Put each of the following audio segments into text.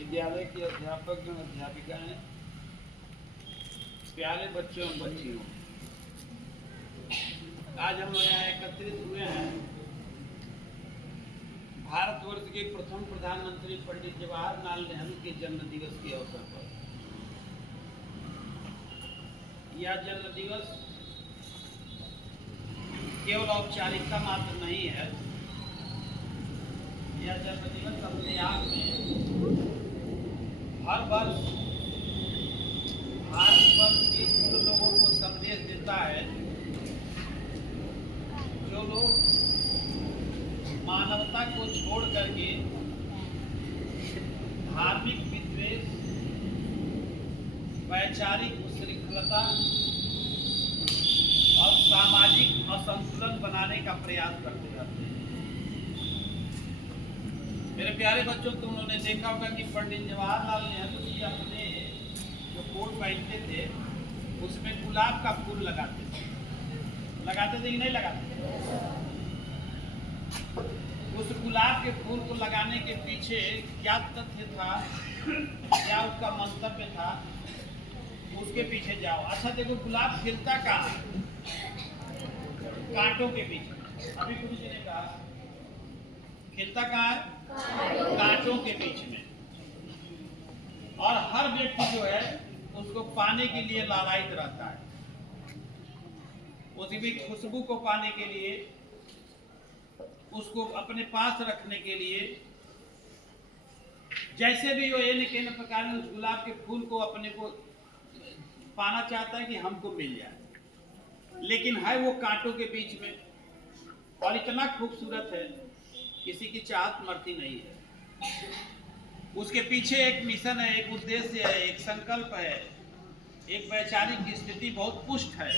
विद्यालय के अध्यापक एवं अध्यापिकाएं, प्यारे बच्चों और बच्चियों, आज हम यहाँ एकत्रित हुए हैं भारतवर्ष के प्रथम प्रधानमंत्री पंडित जवाहरलाल नेहरू के जन्म दिवस के अवसर पर। यह जन्म दिवस केवल औपचारिकता मात्र नहीं है, यह जन्म दिवस अपने आप में हर वर्ष भारतवर्ष के उन लोगों को संदेश देता है जो लोग मानवता को छोड़ करके धार्मिक विद्वेष, वैचारिक उच्छृंखलता और सामाजिक असंतुलन बनाने का प्रयास करते रहते हैं। मेरे प्यारे बच्चों, तुम लोगों ने देखा होगा कि पंडित जवाहरलाल नेहरू जी अपने जो कोट पहनते थे उसमें गुलाब का फूल लगाते थे कि नहीं लगाते थे? उस गुलाब के फूल को लगाने के पीछे क्या तथ्य था, क्या उसका मंतव्य था, उसके पीछे जाओ। अच्छा देखो, गुलाब खिलता कहाँ है? कांटों के पीछे। अभी गुरु जी ने कहा खिलता कहाँ है? कांटों के बीच में। और हर व्यक्ति जो है उसको पाने के लिए लालायित रहता है, उसकी भी खुशबू को पाने के लिए, उसको अपने पास रखने के लिए, जैसे भी वो ये न प्रकार में उस गुलाब के फूल को अपने को पाना चाहता है कि हमको मिल जाए, लेकिन है वो कांटों के बीच में और इतना खूबसूरत है, किसी की चाहत मरती नहीं है। उसके पीछे एक मिशन है, एक उद्देश्य है, एक संकल्प है, एक वैचारिक स्थिति बहुत पुष्ट है।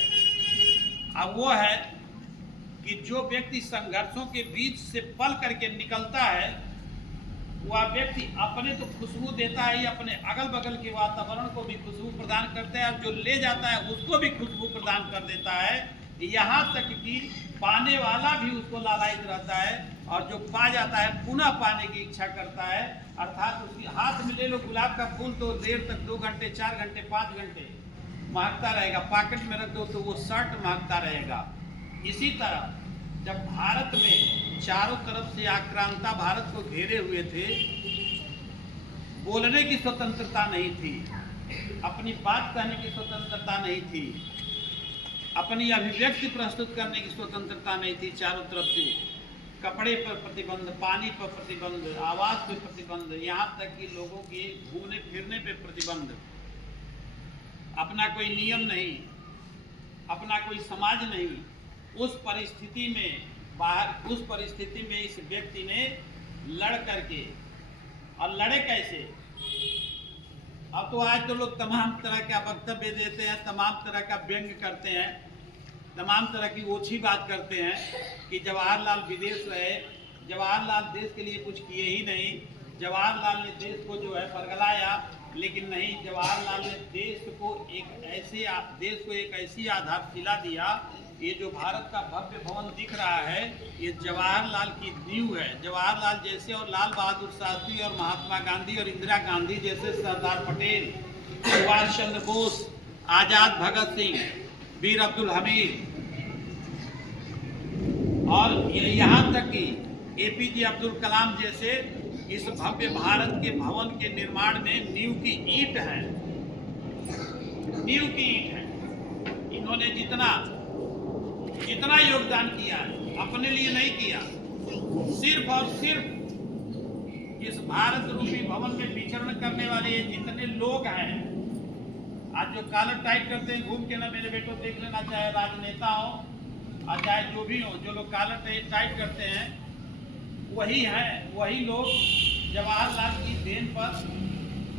अब वो है कि जो व्यक्ति संघर्षों के बीच से पल करके निकलता है, वह व्यक्ति अपने तो खुशबू देता है ही, अपने अगल बगल के वातावरण को भी खुशबू प्रदान करता है, और जो ले जाता है उसको भी खुशबू प्रदान कर देता है। यहाँ तक कि पाने वाला भी उसको लालायित रहता है, और जो पा जाता है पुनः पाने की इच्छा करता है। अर्थात उसके हाथ में ले लो गुलाब का फूल तो देर तक 2 घंटे 4 घंटे 5 घंटे महकता रहेगा, पॉकेट में रख दो तो वो शर्ट महकता रहेगा। इसी तरह जब भारत में चारों तरफ से आक्रांता भारत को घेरे हुए थे, बोलने की स्वतंत्रता नहीं थी, अपनी बात कहने की स्वतंत्रता नहीं थी, अपनी अभिव्यक्ति प्रस्तुत करने की स्वतंत्रता नहीं थी, चारों तरफ से कपड़े पर प्रतिबंध, पानी पर प्रतिबंध, आवाज पर प्रतिबंध, यहाँ तक कि लोगों के घूमने फिरने पर प्रतिबंध, अपना कोई नियम नहीं, अपना कोई समाज नहीं। उस परिस्थिति में इस व्यक्ति ने लड़ करके, और लड़े कैसे? अब तो आज तो लोग तमाम तरह का वक्तव्य देते हैं, तमाम तरह का व्यंग करते हैं, तमाम तरह की ओछी बात करते हैं कि जवाहरलाल विदेश रहे, जवाहरलाल देश के लिए कुछ किए ही नहीं, जवाहरलाल ने देश को जो है बरगलाया। लेकिन नहीं, जवाहरलाल ने देश को एक ऐसी आधारशिला दिया। ये जो भारत का भव्य भवन दिख रहा है, ये जवाहरलाल की नींव है। जवाहरलाल जैसे और लाल बहादुर शास्त्री और महात्मा गांधी और इंदिरा गांधी जैसे, सरदार पटेल, सुभाष चंद्र बोस, आजाद भगत सिंह, वीर अब्दुल हमीद, और यहाँ तक कि एपीजे अब्दुल कलाम जैसे इस भव्य भारत के भवन के निर्माण में नींव की ईंट है, नींव की ईंट है। इन्होंने जितना योगदान किया है अपने लिए नहीं किया, सिर्फ और सिर्फ इस भारत रूपी भवन में विचरण करने वाले जितने लोग हैं, आज जो कॉलर टाइट करते हैं घूम के, ना मेरे बेटो देख लेना, चाहे राजनेता हो और चाहे जो भी हो, जो लोग कॉलर टाइट करते हैं वही लोग जवाहरलाल की देन पर,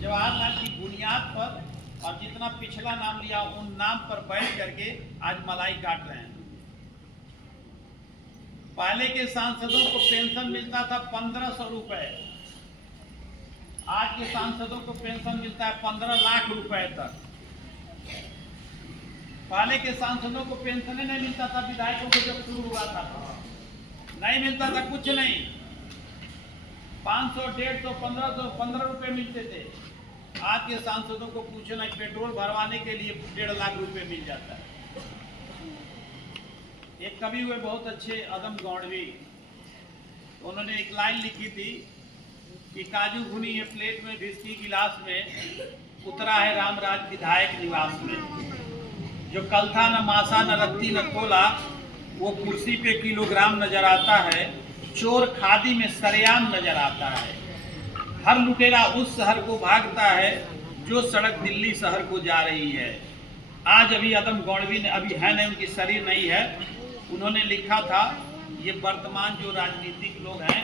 जवाहरलाल की बुनियाद पर, और जितना पिछला नाम लिया उन नाम पर बैठ करके आज मलाई काट रहे हैं। पहले के सांसदों को पेंशन मिलता था 1500 रुपए, आज के सांसदों को पेंशन मिलता है 15 लाख रुपए तक। पहले के सांसदों को पेंशन नहीं मिलता था, विधायकों को जब शुरू हुआ था नहीं मिलता था, कुछ नहीं। 500, 150, 1500, 15 रुपए मिलते थे। आज के सांसदों को पूछना पेट्रोल भरवाने के लिए 1.5 लाख रुपए मिल जाता है। एक कवि हुए बहुत अच्छे अदम गौड़वी, उन्होंने एक लाइन लिखी थी कि काजू भुनी है प्लेट में, विस्की गिलास में, उतरा है रामराज विधायक निवास में। जो कल था न मासा न रत्ती न तोला, वो कुर्सी पे किलोग्राम नजर आता है। चोर खादी में सरेआम नजर आता है। हर लुटेरा उस शहर को भागता है जो सड़क दिल्ली शहर को जा रही है। आज अभी अदम गौड़वी ने, अभी है नहीं, उनकी शरीर नहीं है, उन्होंने लिखा था, ये वर्तमान जो राजनीतिक लोग हैं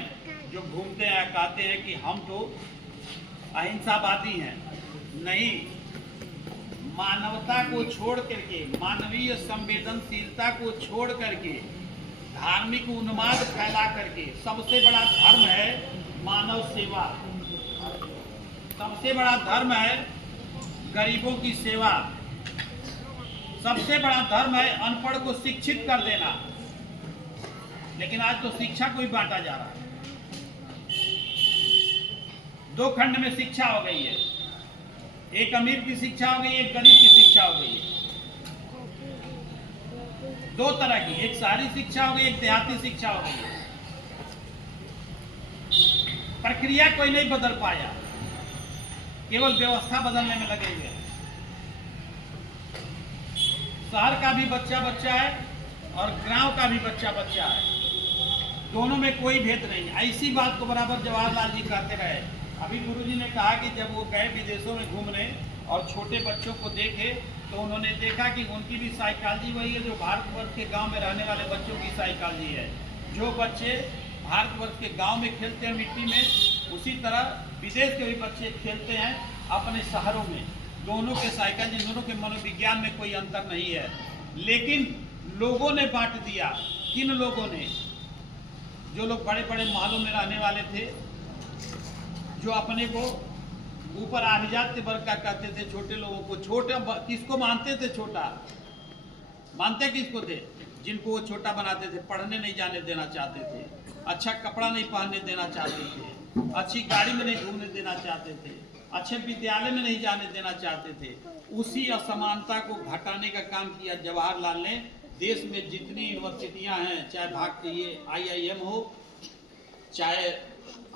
जो घूमते हैं कहते हैं कि हम तो अहिंसावादी हैं, नहीं, मानवता को छोड़ करके, मानवीय संवेदनशीलता को छोड़ करके, धार्मिक उन्माद फैला करके, सबसे बड़ा धर्म है मानव सेवा, सबसे बड़ा धर्म है गरीबों की सेवा, सबसे बड़ा धर्म है अनपढ़ को शिक्षित कर देना। लेकिन आज तो शिक्षा को ही बांटा जा रहा है। 2 खंड में शिक्षा हो गई है, एक अमीर की शिक्षा हो गई, एक गरीब की शिक्षा हो गई है। 2 तरह की, एक शहरी शिक्षा हो गई, एक देहाती शिक्षा हो गई है। प्रक्रिया कोई नहीं बदल पाया, केवल व्यवस्था बदलने में लगे हुए हैं। शहर का भी बच्चा बच्चा है और गांव का भी बच्चा बच्चा है, दोनों में कोई भेद नहीं। ऐसी बात को बराबर जवाहरलाल जी कहते रहे। अभी गुरुजी ने कहा कि जब वो गए विदेशों में घूमने और छोटे बच्चों को देखे तो उन्होंने देखा कि उनकी भी साइकोलॉजी वही है जो भारतवर्ष के गांव में रहने वाले बच्चों की साइकोलॉजी है। जो बच्चे भारतवर्ष के गांव में खेलते हैं मिट्टी में, उसी तरह विदेश के भी बच्चे खेलते हैं अपने शहरों में। दोनों के साइकोलॉजी, दोनों के मनोविज्ञान में कोई अंतर नहीं है। लेकिन लोगों ने बांट दिया। किन लोगों ने? जो लोग बड़े बड़े महलों में रहने वाले थे, जो अपने को ऊपर आभिजात्य वर्ग का कहते थे, छोटे लोगों को, छोटे किसको मानते थे? छोटा मानते किसको थे? जिनको वो छोटा बनाते थे, पढ़ने नहीं जाने देना चाहते थे, अच्छा कपड़ा नहीं पहनने देना चाहते थे, अच्छी गाड़ी में नहीं घूमने देना चाहते थे, अच्छे विद्यालय में नहीं जाने देना चाहते थे। उसी असमानता को घटाने का काम किया जवाहरलाल ने। देश में जितनी यूनिवर्सिटियां हैं, चाहे भाग के ये IIM हो, चाहे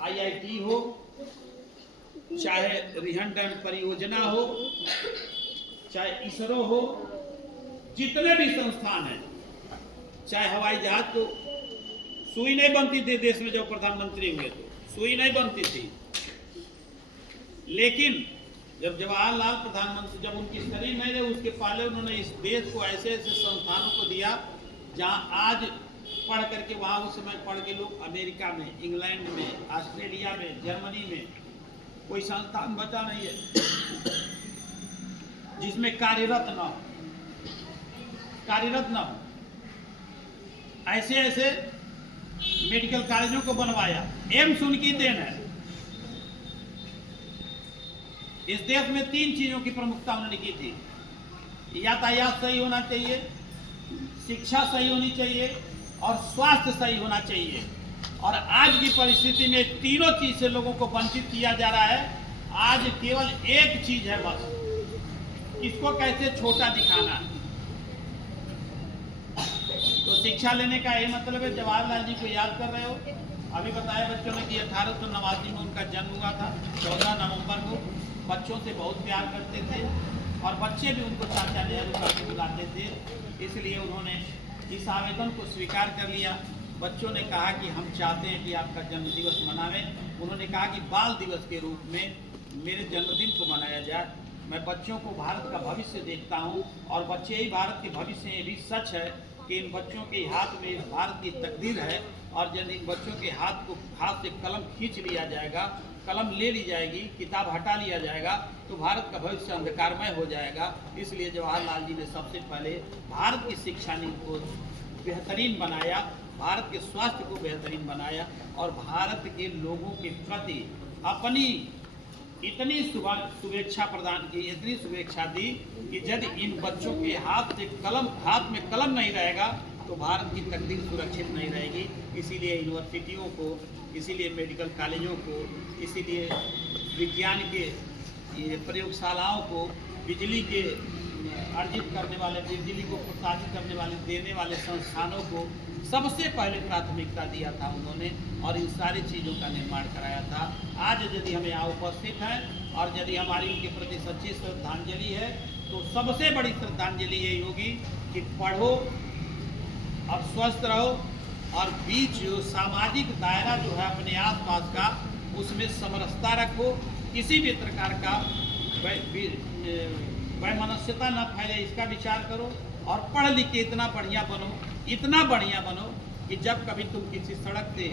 IIT हो, चाहे रिहन परियोजना हो, चाहे इसरो हो, जितने भी संस्थान हैं, चाहे हवाई जहाज, तो सुई नहीं बनती थी देश में। जब प्रधानमंत्री हुए तो सुई नहीं बनती थी। लेकिन जब जवाहरलाल प्रधानमंत्री, जब उनकी शरीर नहीं रहे, उसके पहले उन्होंने इस देश को ऐसे ऐसे संस्थानों को दिया जहां आज पढ़ करके, वहां उस समय पढ़ के लोग अमेरिका में, इंग्लैंड में, ऑस्ट्रेलिया में, जर्मनी में कोई संस्थान बचा नहीं है जिसमें कार्यरत न हो, कार्यरत न हो। ऐसे ऐसे मेडिकल कॉलेजों को बनवाया। एम्स उनकी देन है। इस देश में 3 चीजों की प्रमुखता उन्होंने की थी। यातायात सही होना चाहिए, शिक्षा सही होनी चाहिए और स्वास्थ्य सही होना चाहिए। और आज की परिस्थिति में तीनों चीज से लोगों को वंचित किया जा रहा है। आज केवल एक चीज है बस, इसको कैसे छोटा दिखाना। तो शिक्षा लेने का यही मतलब है। जवाहरलाल जी को याद कर रहे हो। अभी बताया बच्चों ने कि 1889 में उनका जन्म हुआ था, 14 नवंबर को। बच्चों से बहुत प्यार करते थे और बच्चे भी उनको चाचा नेहरू करके बुलाते थे। इसलिए उन्होंने इस आवेदन को स्वीकार कर लिया। बच्चों ने कहा कि हम चाहते हैं कि आपका जन्मदिवस मनावें। उन्होंने कहा कि बाल दिवस के रूप में मेरे जन्मदिन को मनाया जाए। मैं बच्चों को भारत का भविष्य देखता हूँ और बच्चे ही भारत के भविष्य हैं। ये भी सच है कि इन बच्चों के हाथ में भारत की तकदीर है। और जब इन बच्चों के हाथ से कलम खींच लिया जाएगा, कलम ले ली जाएगी, किताब हटा लिया जाएगा, तो भारत का भविष्य अंधकारमय हो जाएगा। इसलिए जवाहरलाल जी ने सबसे पहले भारत की शिक्षा नीति को बेहतरीन बनाया, भारत के स्वास्थ्य को बेहतरीन बनाया और भारत के लोगों के प्रति अपनी इतनी शुभेच्छा प्रदान की, इतनी शुभेच्छा दी कि यदि इन बच्चों के हाथ में कलम नहीं रहेगा, तो भारत की तकदीर सुरक्षित नहीं रहेगी। इसीलिए यूनिवर्सिटियों को, इसीलिए मेडिकल कॉलेजों को, इसीलिए विज्ञान के ये प्रयोगशालाओं को, बिजली के अर्जित करने वाले, बिजली को प्रोत्साहित करने वाले, देने वाले संस्थानों को सबसे पहले प्राथमिकता दिया था उन्होंने, और इन सारी चीज़ों का निर्माण कराया था। आज यदि हम यहाँ उपस्थित हैं और यदि हमारी उनके प्रति सच्ची श्रद्धांजलि है, तो सबसे बड़ी श्रद्धांजलि यही होगी कि पढ़ो और स्वस्थ रहो, और बीच जो सामाजिक दायरा जो है अपने आसपास का, उसमें समरसता रखो। किसी भी प्रकार का वैमनस्यता न फैले, इसका विचार करो, और पढ़ लिख के इतना बढ़िया बनो, इतना बढ़िया बनो कि जब कभी तुम किसी सड़क से,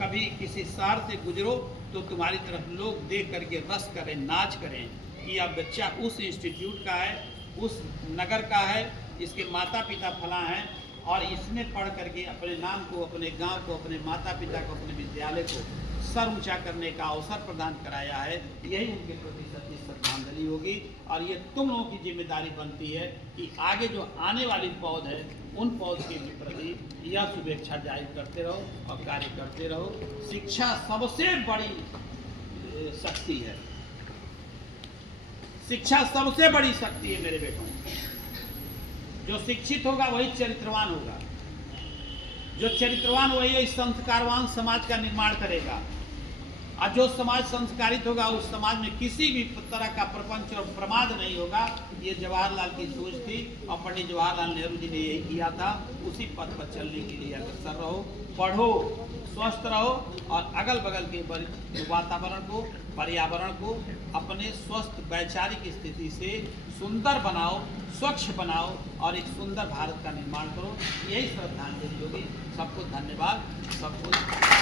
कभी किसी शहर से गुजरो, तो तुम्हारी तरफ लोग देख करके रस करें, नाच करें कि यह बच्चा उस इंस्टीट्यूट का है, उस नगर का है, इसके माता पिता फलां हैं, और इसने पढ़ करके अपने नाम को, अपने गांव को, अपने माता पिता को, अपने विद्यालय को सर ऊंचा करने का अवसर प्रदान कराया है। यही उनके प्रति सच्ची श्रद्धांजलि होगी। और ये तुम लोगों की जिम्मेदारी बनती है कि आगे जो आने वाली पौध है, उन पौध के प्रति यह शुभेच्छा जाहिर करते रहो और कार्य करते रहो। शिक्षा सबसे बड़ी शक्ति है, शिक्षा सबसे बड़ी शक्ति है मेरे बेटों। जो शिक्षित होगा वही चरित्रवान होगा, जो चरित्रवान वही इस संस्कारवान समाज का निर्माण करेगा, और जो समाज संस्कारित होगा उस समाज में किसी भी तरह का प्रपंच और प्रमाद नहीं होगा। ये जवाहरलाल की सोच थी, और पंडित जवाहरलाल नेहरू जी ने यही किया था। उसी पथ पर चलने के लिए अग्रसर रहो, पढ़ो, स्वस्थ रहो, और अगल बगल के वातावरण को, पर्यावरण को अपने स्वस्थ वैचारिक स्थिति से सुंदर बनाओ, स्वच्छ बनाओ, और एक सुंदर भारत का निर्माण करो। यही श्रद्धांजलि होगी। सबको धन्यवाद, सबको